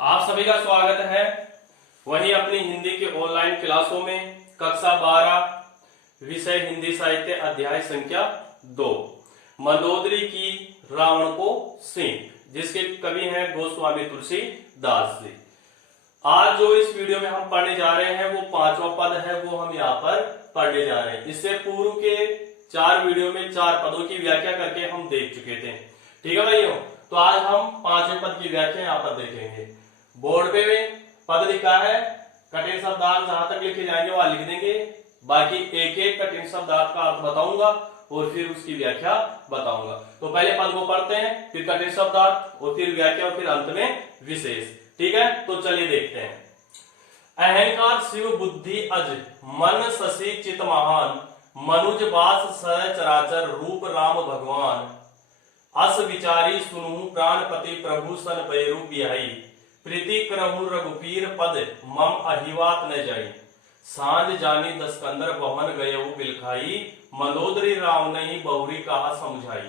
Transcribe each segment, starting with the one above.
आप सभी का स्वागत है वही अपनी हिंदी के ऑनलाइन क्लासों में। कक्षा 12 विषय हिंदी साहित्य अध्याय संख्या 2 मंदोदरी की रावण को सींग, जिसके कवि हैं गोस्वामी तुलसीदास जी। आज जो इस वीडियो में हम पढ़ने जा रहे हैं वो 5वां पद है, वो हम यहाँ पर पढ़ने जा रहे हैं। इससे पूर्व के 4 वीडियो में 4 पदों की व्याख्या करके हम देख चुके थे। ठीक है भाइयों, तो आज हम 5वें पद की व्याख्या यहाँ पर देखेंगे। बोर्ड पे पद लिखा है, कठिन शब्दार्थ जहां तक लिखे जाएंगे वहां लिख देंगे, बाकी एक एक कठिन शब्दार्थ का अर्थ बताऊंगा और फिर उसकी व्याख्या बताऊंगा। तो पहले पद को पढ़ते हैं, फिर कठिन शब्दार्थ और फिर व्याख्या और फिर अंत में विशेष। ठीक है, तो चलिए देखते हैं। अहंकार शिव बुद्धि अज मन शशि चित महान, मनुज बास सचराचर रूप राम भगवान। अस विचारी सुनु प्राणपति प्रभु सन बैरु बिहाई, प्रीति करहु रघुपीर पद मम अहिवात न जाई। सांझ जानी दस्कंदर भवन गयऊ बिलखाई, मंदोदरी राव नहीं बहुरी कहा समझाई।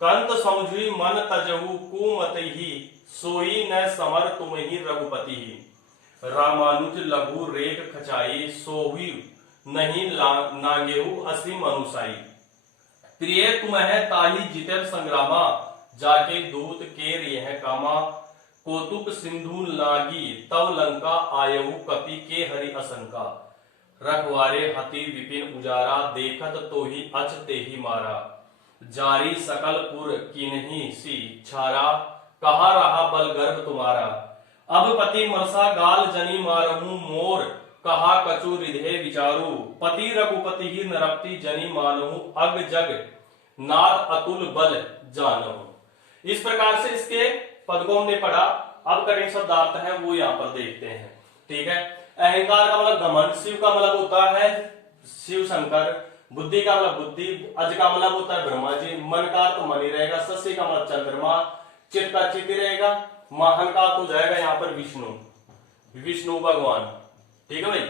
कंत समझुई मन तजहु कुमति ही, सोई न समर तुम ही रघुपति ही। रामानुज लघु रेख खचाई, सोही नहीं नागेहु असीम अनुसाई। प्रिय तुम है ताही जितर संग्रामा, जाके दूत केर यह कामा। कौतुक सिंधु लागी तव लंका, आयहु कपि के हरि असंका। रखवारे हति विपिन उजारा, देखत तो ही अच ते ही मारा। जारी सकल पुर किन्ही सी छारा, कहा रहा बल गर्भ तुम्हारा। अब पति मरसा गाल जनी मारहूं मोर, कहा कछु हृदय विचारू। पति रघुपति ही नरपति जनी मानहूं, अग जग नाद अतुल बल जानहूं। इस प्रकार से इसके पद को हमने पढ़ा। अब कठिन शब्दार्थ है वो यहाँ पर देखते हैं। ठीक है, अहंकार का मतलब घमंड, शिव का मतलब होता है शिव शंकर, बुद्धि का मतलब बुद्धि, अज का मतलब होता है ब्रह्मा जी, मन का तो मन ही रहेगा, शशि का मतलब चंद्रमा, चित्त का चित्त ही रहेगा, महान का तो जाएगा यहाँ पर विष्णु, विष्णु भगवान। ठीक है भाई।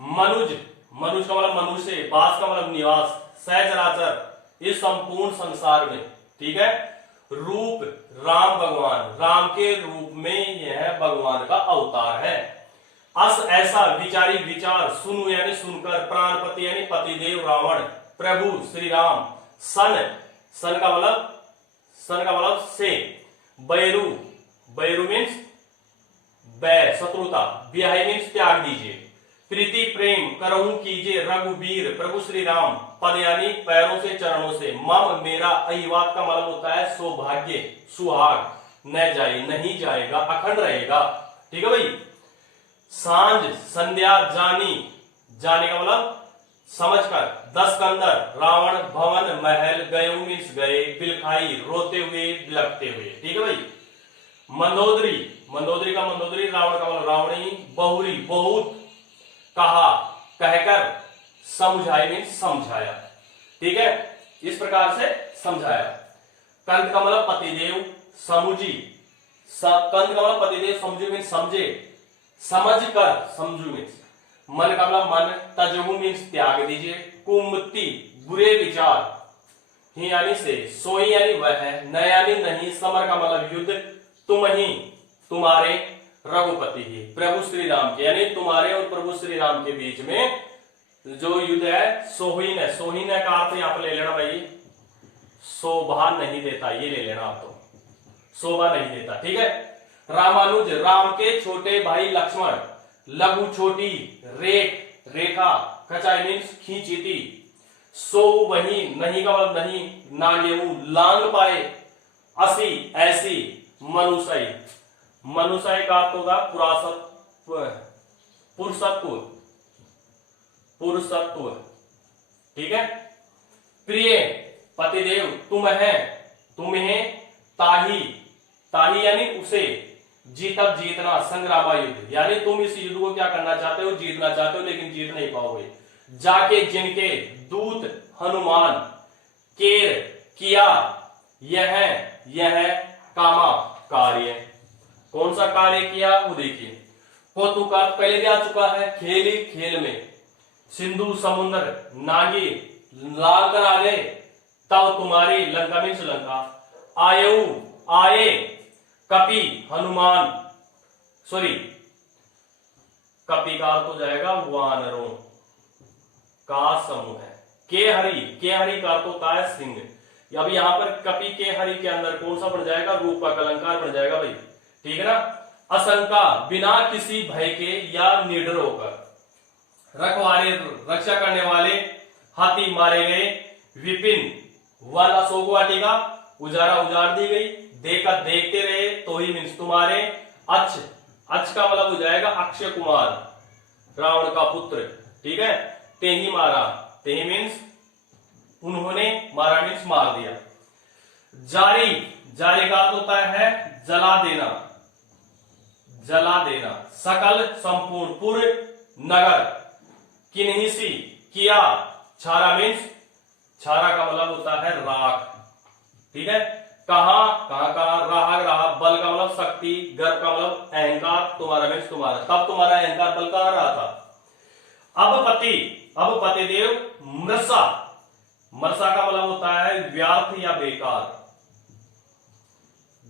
मनुज, मनुज का मतलब मनुष्य, बास का मतलब निवास, सहचराचर इस संपूर्ण संसार में। ठीक है, रूप राम भगवान, राम के रूप में यह भगवान का अवतार है। अस ऐसा विचारी विचार, सुनु यानी सुनकर, प्राणपति यानी पतिदेव रावण, प्रभु श्री राम, सन, सन का मतलब से, बैरु, बैरु मीन्स बैर शत्रुता, बिहाई मीन्स त्याग दीजिए। प्रीति प्रेम करहु कीजिए रघुवीर, प्रभु श्री राम, पद यानी पैरों से चरणों से। मम मेरा, अहिवात का मतलब होता है सौभाग्य सुहाग, न जाए नहीं जाएगा, अखंड रहेगा। ठीक है भाई। सांझ संध्या जानी, जाने का मतलब समझकर, दस्कंदर रावण भवन महल, गयऊ मीन्स गए, बिलखाई रोते हुए बिलखते हुए। ठीक है भाई। मंदोदरी, मंदोदरी का मंदोदरी, रावण का मतलब रावणी, बहुरी बहुत, कहा कहकर, समझाए मीन्स समझाया। ठीक है, इस प्रकार से समझाया। कंत का मतलब पतिदेव, समुझी, कंत का मतलब पतिदेव, समझू मीन्स समझे, समझ कर, समझू मीन्स। मन का मतलब मन, तजहु मीन्स त्याग दीजिए, कुमति बुरे विचार, ही यानी से, सोई यानी वह है, न यानी नहीं, समर का मतलब युद्ध, तुम ही तुम्हारे, रघुपति ही प्रभु श्री राम के, यानी तुम्हारे और प्रभु श्री राम के बीच में जो युद्ध है, सोहीन है। सोहीन का अर्थ यहाँ पर ले लेना भाई, शोभा नहीं देता, ये ले लेना आप, तो शोभा नहीं देता। ठीक है। रामानुज राम के छोटे भाई लक्ष्मण, लघु छोटी, रेख रेखा, खचाई मीन्स खींची थी, सो वही, नहीं का मतलब नहीं, नागेहू लांग पाए, असी ऐसी, मनुषय, मनुष्य का अर्थ होगा पुरासत्व, पुरुषत्व, पुरुषत्व। ठीक है। प्रिय पतिदेव तुम है, तुम्हें, ताही, ताही यानी उसे, जीतब जीतना, संग्रामा युद्ध, यानी तुम इस युद्ध को क्या करना चाहते हो, जीतना चाहते हो, लेकिन जीत नहीं पाओगे। जाके जिनके दूत हनुमान, केर किया, यह कामा कार्य, कौन सा कार्य किया वो देखिए। कौतुक का पहले भी आ चुका है, खेली खेल में, सिंधु समुद्र, नागी लाल कर आ गए, तब तुम्हारी, लंका मीन्स लंका, आयु आए, कपि हनुमान, सॉरी, कपि का अर्थ हो जाएगा वानरों का समूह है। के हरि का अर्थ होता है सिंह। अब यहां पर कपि के हरि के अंदर कौन सा बन जाएगा, रूपक अलंकार बन जाएगा भाई, ठीक है ना। आशंका, बिना किसी भय के या निडर होकर। रखवाले, रक्षा करने वाले, हाथी मारे गए। विपिन वन अशोक वाटिका, उजारा उजाड़ दी गई। देखा देखते रहे, तो ही मीन्स तुम्हारे। अच्छ, अच्छ का मतलब हो जाएगा अक्षय कुमार, रावण का पुत्र, ठीक है। ते ही मारा, ते ही मीन्स उन्होंने, मारा मीन्स मार दिया। जारी, जारी का अर्थ होता है जला देना, जला देना। सकल, संपूर्ण, पूर्व, नगर। किन्हीं सी, किया। छारा मीन्स, छारा का मतलब होता है राख, ठीक है। कहा, कहा का, रहा, रहा। बल का मतलब शक्ति, गर्व का मतलब अहंकार, तुम्हारा मीन्स तुम्हारा। तब तुम्हारा अहंकार बल कहां रहा था। अब पति, अब पतिदेव। मृषा, मृषा का मतलब होता है व्यर्थ या बेकार।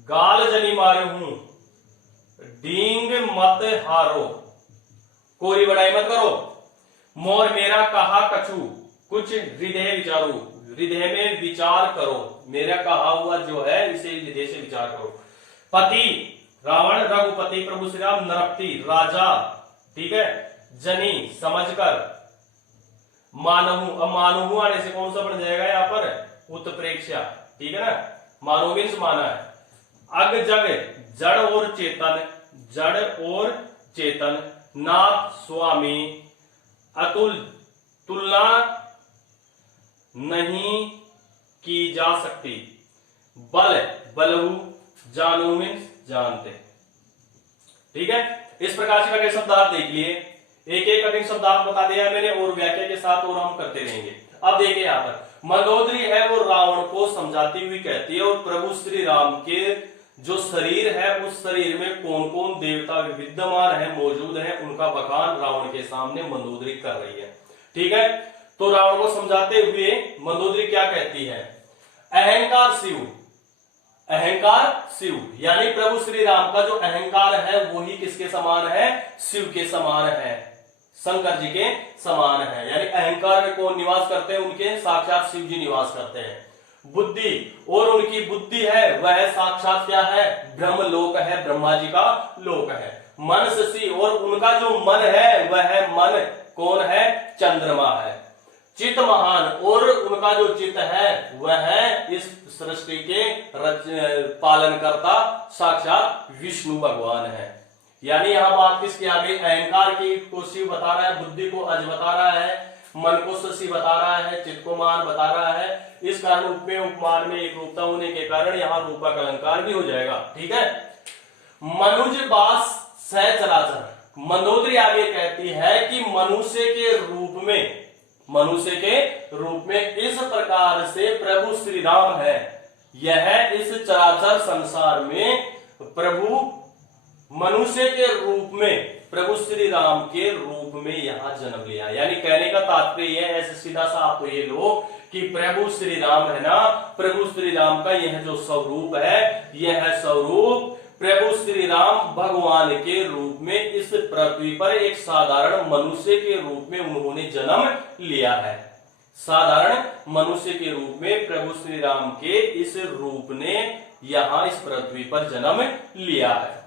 गाल जनी मारू हूं, डींग मत हारो, कोरी बड़ाई मत करो। मोर मेरा कहा कछु, कुछ हृदय विचारू, हृदय में विचार करो। मेरा कहा हुआ जो है इसे हृदय से विचार करो। पति, रावण। रघुपति, प्रभु श्री राम। नरपति, राजा, ठीक है। जनी, समझकर। मानहु, अब मानहु आने से कौन सा बन जाएगा यहाँ पर, उत्प्रेक्षा, ठीक है ना। मानो मीन्स माना है। अग जग, जड़ और चेतन, जड़ और चेतन। नाथ, स्वामी। अतुल, तुलना नहीं की जा सकती। बल, बलहु। जानू मीन्स जानते, ठीक है। इस प्रकार से कठिन शब्दार्थ देख लिए, एक एक कठिन शब्दार्थ बता दिया मैंने, और व्याख्या के साथ और हम करते रहेंगे। अब देखिए यहाँ पर मंदोदरी है वो रावण को समझाती हुई कहती है, और प्रभु श्री राम के जो शरीर है उस शरीर में कौन कौन देवता विद्यमान है, मौजूद है, उनका बखान रावण के सामने मंदोदरी कर रही है, ठीक है। तो रावण को समझाते हुए मंदोदरी क्या कहती है, अहंकार शिव, अहंकार शिव, यानी प्रभु श्री राम का जो अहंकार है वही किसके समान है, शिव के समान है, शंकर जी के समान है। यानी अहंकार में कौन निवास करते हैं, उनके साक्षात शिव जी निवास करते हैं। बुद्धि, और उनकी बुद्धि है वह साक्षात क्या है, ब्रह्म लोक है, ब्रह्मा जी का लोक है। मनसी, और उनका जो मन है वह मन कौन है, चंद्रमा है। चित महान, और उनका जो चित है वह इस सृष्टि के पालनकर्ता साक्षात विष्णु भगवान है। यानी यहां बात किसकी आ गई, अहंकार की को शिव बता रहा है, बुद्धि को अज बता रहा है, मन को शशि बता रहा है, चित्त को मान बता रहा है। इस कारण उपमेय उपमान में एक रूपता होने के कारण यहाँ रूपक अलंकार भी हो जाएगा, ठीक है। मनुज बास सहचराचर, मंदोदरी आगे कहती है कि मनुष्य के रूप में, मनुष्य के रूप में इस प्रकार से प्रभु श्री राम है, यह इस चराचर संसार में प्रभु मनुष्य के रूप में, प्रभु श्री राम के रूप में यहां जन्म लिया। यानी कहने का तात्पर्य है, ऐसे सीधा सा आप ये लो कि प्रभु श्री राम है ना, प्रभु श्री राम का यह जो स्वरूप है, यह स्वरूप प्रभु श्री राम भगवान के रूप में इस पृथ्वी पर एक साधारण मनुष्य के रूप में उन्होंने जन्म लिया है। साधारण मनुष्य के रूप में प्रभु श्री राम के इस रूप ने यहां इस पृथ्वी पर जन्म लिया है।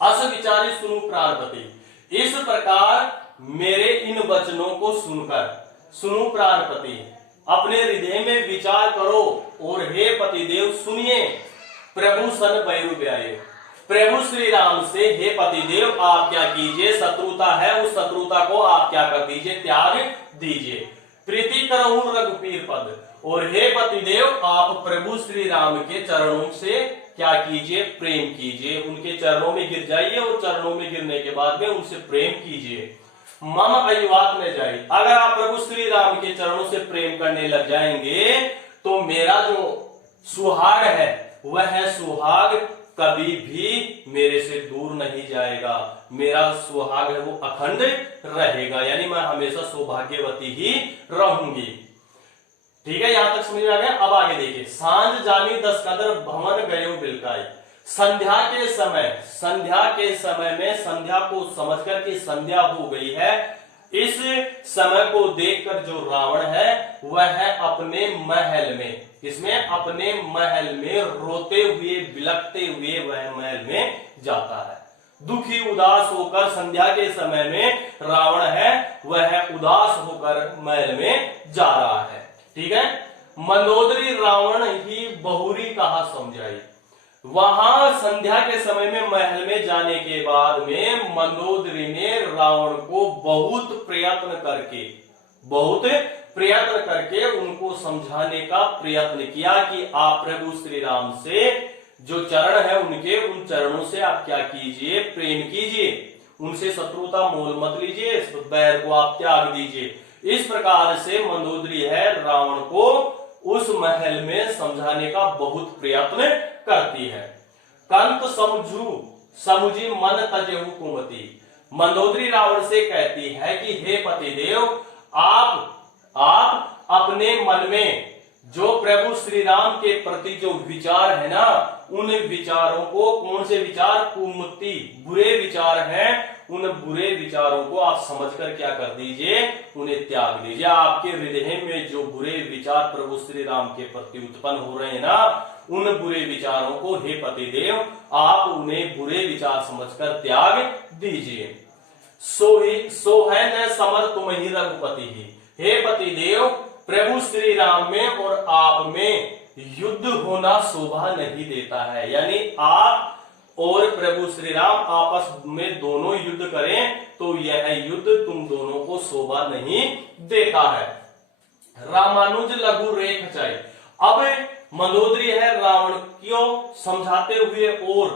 अस विचारी सुनु प्राणपति, इस प्रकार मेरे इन वचनों को सुनकर, सुनु प्राणपति, अपने हृदय में विचार करो, और हे पतिदेव सुनिए, प्रभु सन बैरु व्याये, प्रभु श्री राम से हे पतिदेव आप क्या कीजिए, शत्रुता है उस शत्रुता को आप क्या कर दीजिए, त्याग दीजिए। प्रीति करहु रघुपीर पद, और हे पतिदेव आप प्रभु श्री राम के चरणों से क्या कीजिए, प्रेम कीजिए, उनके चरणों में गिर जाइए, और चरणों में गिरने के बाद में उनसे प्रेम कीजिए। मम अयुवात में जाए, अगर आप प्रभु श्री राम के चरणों से प्रेम करने लग जाएंगे तो मेरा जो सुहाग है वह सुहाग कभी भी मेरे से दूर नहीं जाएगा, मेरा सुहाग है वो अखंड रहेगा, यानी मैं हमेशा सौभाग्यवती ही रहूंगी। ठीक है, यहां तक समझ में आ गया। अब आगे देखिए, सांझ जानी 10 कदर भवन गयो बिलकाई, संध्या के समय में संध्या को समझकर कि संध्या हो गई है, इस समय को देखकर जो रावण है वह अपने महल में, इसमें अपने महल में रोते हुए बिलखते हुए वह महल में जाता है। दुखी उदास होकर संध्या के समय में रावण है वह उदास होकर महल में जा रहा है। ठीक है। मंदोदरी रावण ही बहुरी कहा समझाई। वहां संध्या के समय में महल में जाने के बाद में मंदोदरी ने रावण को बहुत प्रयत्न करके उनको समझाने का प्रयत्न किया कि आप प्रभु श्री राम से जो चरण है उनके, उन चरणों से आप क्या कीजिए, प्रेम कीजिए, उनसे शत्रुता मोल मत लीजिए, बैर को आप त्याग दीजिए। इस प्रकार से मंदोदरी है रावण को उस महल में समझाने का बहुत प्रयत्न करती है। कंत समुझी मन तजेहु कुमति। मंदोदरी रावण से कहती है कि हे पतिदेव, आप अपने मन में जो प्रभु श्री राम के प्रति जो विचार है ना, उन विचारों को, कौन से विचार, कुमति बुरे विचार हैं, उन बुरे विचारों को आप समझकर क्या कर दीजिए, उन्हें त्याग दीजिए। आपके हृदय में जो बुरे विचार प्रभु श्री राम के प्रति उत्पन्न हो रहे हैं ना, उन बुरे विचारों को हे पतिदेव आप उन्हें बुरे विचार समझकर त्याग दीजिए। सो है न समर तुम ही रघुपति ही। हे पतिदेव, प्रभु श्री राम में और आप में युद्ध होना शोभा नहीं देता है, यानी आप और प्रभु श्री राम आपस में दोनों युद्ध करें तो यह युद्ध तुम दोनों को शोभा नहीं देता है। रामानुज लघु रेख चाहिए। अब मंदोदरी है रावण को समझाते हुए और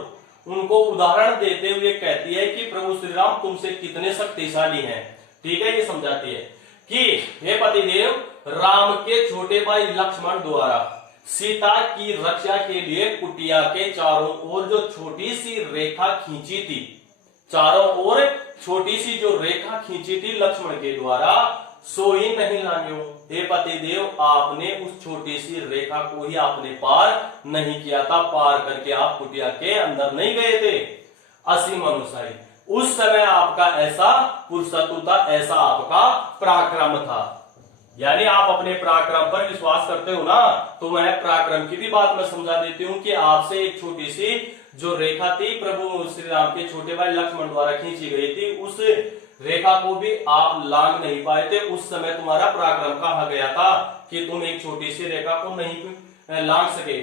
उनको उदाहरण देते हुए कहती है कि प्रभु श्री राम तुमसे कितने शक्तिशाली हैं। ठीक है, ये समझाती है कि हे पतिदेव, राम के छोटे भाई लक्ष्मण द्वारा सीता की रक्षा के लिए कुटिया के चारों ओर जो छोटी सी रेखा खींची थी, चारों ओर छोटी सी जो रेखा खींची थी लक्ष्मण के द्वारा, सो ही नहीं लांघ्यो। हे पतिदेव, आपने उस छोटी सी रेखा को ही आपने पार नहीं किया था, पार करके आप कुटिया के अंदर नहीं गए थे। असीम अनुसारी, उस समय आपका ऐसा पुरुषत्व था, ऐसा आपका पराक्रम था। यानी आप अपने पराक्रम पर विश्वास करते हो ना, तो वह पराक्रम की भी बात मैं समझा देती हूँ कि आपसे एक छोटी सी जो रेखा थी प्रभु श्री राम के छोटे भाई लक्ष्मण द्वारा खींची गई थी, उस रेखा को भी आप लांघ नहीं पाए थे। उस समय तुम्हारा पराक्रम कहा गया था कि तुम एक छोटी सी रेखा को नहीं लांघ सके।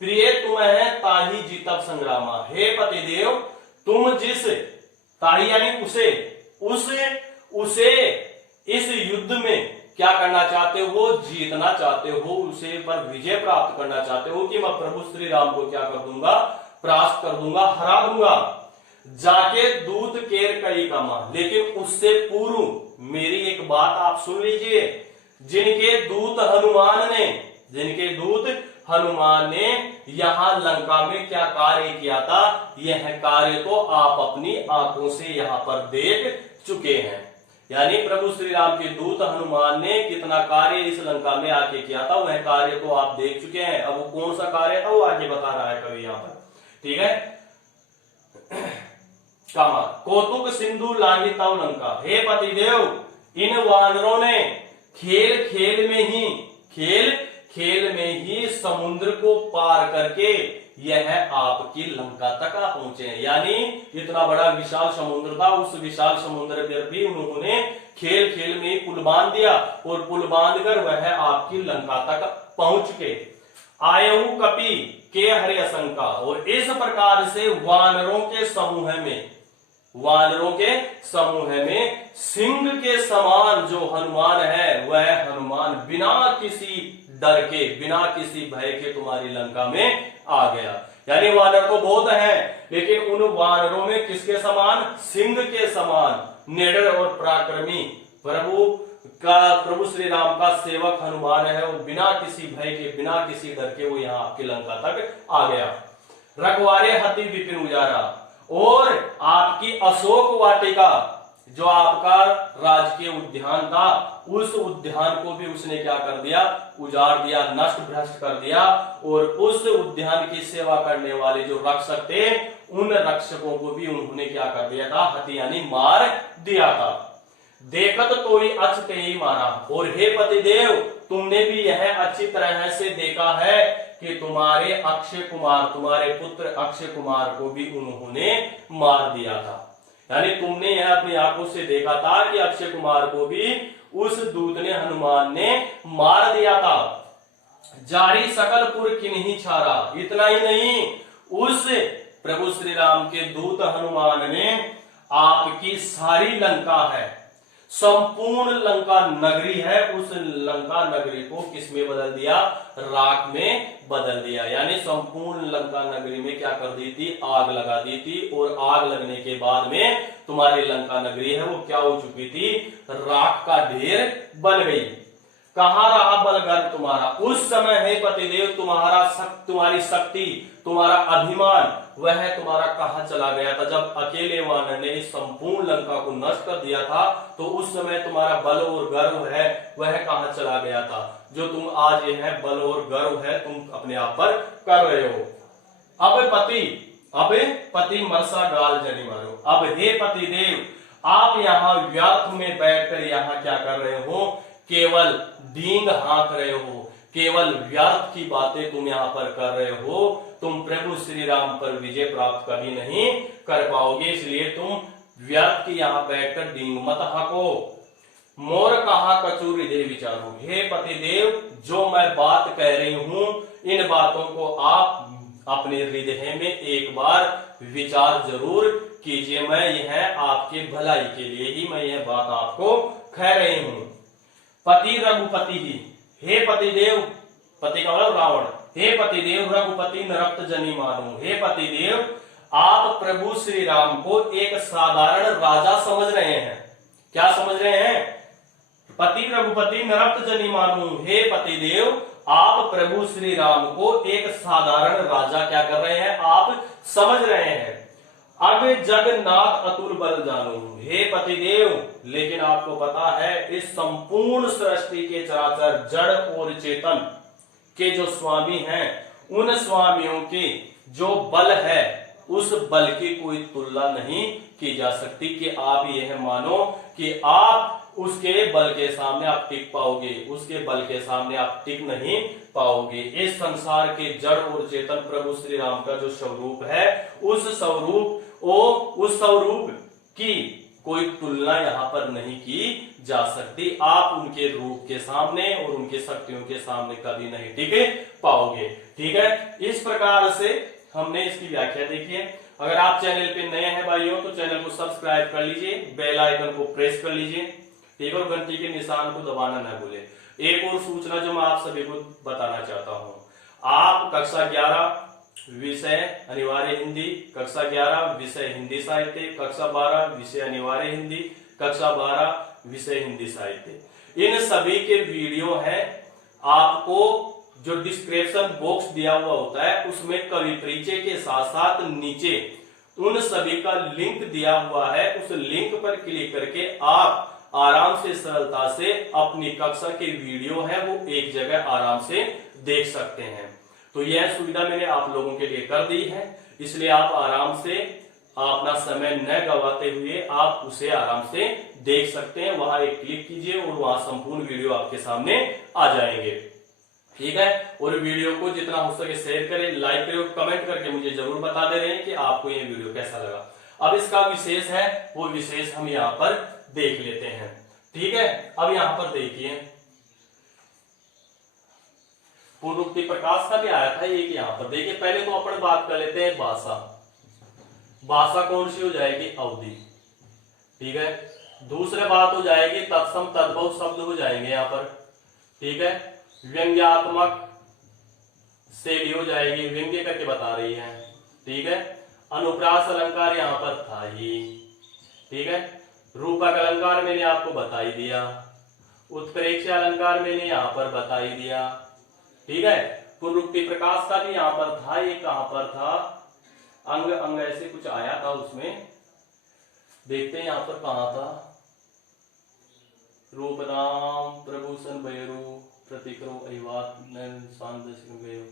प्रिय तुम्हें ताही जीतब संग्रामा। हे पतिदेव, तुम जिस ताही यानी उसे इस युद्ध में क्या करना चाहते हो, जीतना चाहते हो, उसे पर विजय प्राप्त करना चाहते हो कि मैं प्रभु श्री राम को क्या कर दूंगा, परास्त कर दूंगा, हरा दूंगा। जाके दूत केर कई कमा। लेकिन उससे पूर्व मेरी एक बात आप सुन लीजिए। जिनके दूत हनुमान ने यहाँ लंका में क्या कार्य किया था, यह कार्य तो आप अपनी आंखों से यहाँ पर देख चुके हैं। यानी प्रभु श्री राम के दूत हनुमान ने कितना कार्य इस लंका में आके किया था, वह कार्य तो आप देख चुके हैं। अब वो कौन सा कार्य था वो आगे बता रहा है कवि यहाँ पर। ठीक है, कामा कौतुक सिंधु लांघिताव लंका। हे पतिदेव, इन वानरों ने खेल खेल में ही समुद्र को पार करके यह आपकी लंका तक आ पहुंचे हैं। यानी इतना बड़ा विशाल समुद्र था, उस विशाल समुद्र पर भी उन्होंने खेल में ही पुल बांध दिया और पुल बांधकर वह आपकी लंका तक पहुंच चुके। आयु कपि के हरि असंका। और इस प्रकार से वानरों के समूह में सिंह के समान जो हनुमान है, वह हनुमान बिना किसी डर के, बिना किसी भय के तुम्हारी लंका में आ गया। यानी वानर तो बहुत हैं, लेकिन उन वानरों में किसके समान, सिंह के समान निडर और पराक्रमी प्रभु श्री राम का सेवक हनुमान है। वो बिना किसी भय के, बिना किसी डर के वो यहाँ आपकी लंका तक आ गया। रखवारे हति विपिन उजारा। और आपकी अशोक वाटिका जो आपका राजकीय उद्यान था, उस उद्यान को भी उसने क्या कर दिया, उजाड़ दिया, नष्ट भ्रष्ट कर दिया। और उस उद्यान की सेवा करने वाले जो रक्षक थे, उन रक्षकों को भी उन्होंने क्या कर दिया था, हत्या यानी मार दिया था। देखत तो ही अचते ही मारा। और हे पतिदेव, तुमने भी यह अच्छी तरह से देखा है कि तुम्हारे अक्षय कुमार, तुम्हारे पुत्र अक्षय कुमार को भी उन्होंने मार दिया था। यानी तुमने यह अपनी आंखों से देखा था कि अक्षय कुमार को भी उस दूत ने, हनुमान ने मार दिया था। जारी सकलपुर किन्हीं छारा। इतना ही नहीं, उस प्रभु श्री राम के दूत हनुमान ने आपकी सारी लंका है, संपूर्ण लंका नगरी है, उस लंका नगरी को किसमें बदल दिया, राख में बदल दिया। यानी संपूर्ण लंका नगरी में क्या कर दी थी, आग लगा दी थी। और आग लगने के बाद में तुम्हारी लंका नगरी है वो क्या हो चुकी थी, राख का ढेर बन गई। कहां रहा बलगर्व तुम्हारा। उस समय है पतिदेव तुम्हारी शक्ति, तुम्हारा अभिमान, वह तुम्हारा कहां चला गया था। जब अकेले वानर ने इस संपूर्ण लंका को नष्ट कर दिया था, तो उस समय तुम्हारा बल और गर्व है वह कहां चला गया था। जो तुम आज ये है बल और गर्व है तुम अपने आप पर कर रहे हो। अब पति मरसा गाल जनी मारो। अब हे पतिदेव, आप यहाँ व्यर्थ में बैठकर यहाँ क्या कर रहे हो, केवल डींग हाँक रहे हो, केवल व्यर्थ की बातें तुम यहाँ पर कर रहे हो। तुम प्रभु श्री राम पर विजय प्राप्त कभी नहीं कर पाओगे, इसलिए तुम व्यर्थ की यहाँ बैठकर डींग मत हाँको। मोर कहा कचूर हृदय विचारो। हे पतिदेव, जो मैं बात कह रही हूं, इन बातों को आप अपने हृदय में एक बार विचार जरूर कीजिए। मैं यह आपके भलाई के लिए ही मैं यह बात आपको कह रही हूं। पति रघुपति ही। हे पतिदेव, पति का मतलब रावण। हे पतिदेव, रघुपति नरक्त जनी मानो। हे पतिदेव, आप प्रभु श्री राम को एक साधारण राजा समझ रहे हैं। क्या समझ रहे हैं, पति रघुपति नरक्त जनी मानो। हे पतिदेव, आप प्रभु श्री राम को एक साधारण राजा क्या कर रहे हैं, आप समझ रहे हैं। अब जगन्नाथ अतुल बल जानो। हे पतिदेव, लेकिन आपको पता है इस संपूर्ण सृष्टि के चराचर जड़ और चेतन के जो स्वामी हैं, उन स्वामियों के जो बल है, उस बल की कोई तुलना नहीं की जा सकती। कि आप यह मानो कि आप उसके बल के सामने आप टिक पाओगे, उसके बल के सामने आप टिक नहीं पाओगे। इस संसार के जड़ और चेतन प्रभु श्री राम का जो स्वरूप है, उस स्वरूप की कोई तुलना यहाँ पर नहीं की जा सकती। आप उनके रूप के सामने और उनके शक्तियों के सामने कभी नहीं टिक पाओगे। ठीक है, इस प्रकार से हमने इसकी व्याख्या देखी है। अगर आप चैनल पे नए हैं भाइयों, तो चैनल को सब्सक्राइब कर लीजिए, बेल आइकन को प्रेस कर लीजिए, ठीक है, और घंटी के निशान को दबाना न भूले। एक और सूचना जो मैं आप सभी को बताना चाहता हूं, आप कक्षा 11 विषय अनिवार्य हिंदी, कक्षा 11 विषय हिंदी साहित्य, कक्षा 12 विषय अनिवार्य हिंदी, कक्षा 12 विषय हिंदी साहित्य, इन सभी के वीडियो हैं। आपको जो डिस्क्रिप्शन बॉक्स दिया हुआ होता है, उसमें कवि परिचय के साथ साथ नीचे उन सभी का लिंक दिया हुआ है। उस लिंक पर क्लिक करके आप आराम से, सरलता से अपनी कक्षा के वीडियो है वो एक जगह आराम से देख सकते हैं। तो यह सुविधा मैंने आप लोगों के लिए कर दी है, इसलिए आप आराम से अपना समय न गवाते हुए आप उसे आराम से देख सकते हैं। वहां एक क्लिक कीजिए और वहां संपूर्ण वीडियो आपके सामने आ जाएंगे। ठीक है, और वीडियो को जितना हो सके शेयर करें, लाइक करें और कमेंट करके मुझे जरूर बता दे रहे हैं कि आपको ये वीडियो कैसा लगा। अब इसका विशेष है, वो विशेष हम यहाँ पर देख लेते हैं। ठीक है, अब यहाँ पर देखिए, पूर्वोक्ति प्रकाश का भी आया था एक। यहाँ पर देखिए, पहले तो अपन बात कर लेते हैं भाषा। भाषा कौन सी हो जाएगी, अवधि। ठीक है, दूसरी बात हो जाएगी तत्सम तद्भव शब्द हो जाएंगे यहाँ पर। ठीक है, व्यंग्यात्मक शैली हो जाएगी, व्यंग्य करके बता रही है। ठीक है, अनुप्रास अलंकार यहाँ पर था ही। ठीक है, रूपक अलंकार मैंने आपको बता ही दिया, उत्प्रेक्ष अलंकार मैंने यहाँ पर बता ही दिया। ठीक है, पुनरुक्ति प्रकाश का भी यहाँ पर था, ये कहां पर था, अंग अंग ऐसे कुछ आया था उसमें। देखते हैं यहाँ पर कहाँ था, रूप राम प्रभूषण भैरू प्रतिकरो अहिवात शांत गयो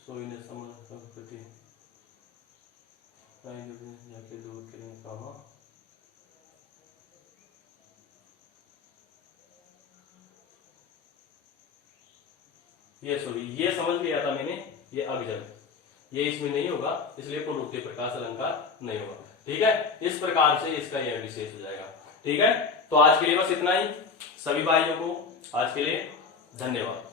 सोई ने संस्कृति जाके दूर करें कहा। ये सॉरी, ये समझ लिया था मैंने, ये अगजल, ये इसमें नहीं होगा, इसलिए पुनरुक्ति प्रकाश अलंकार नहीं होगा। ठीक है, इस प्रकार से इसका यह विशेष हो जाएगा। ठीक है, तो आज के लिए बस इतना ही। सभी भाइयों को आज के लिए धन्यवाद।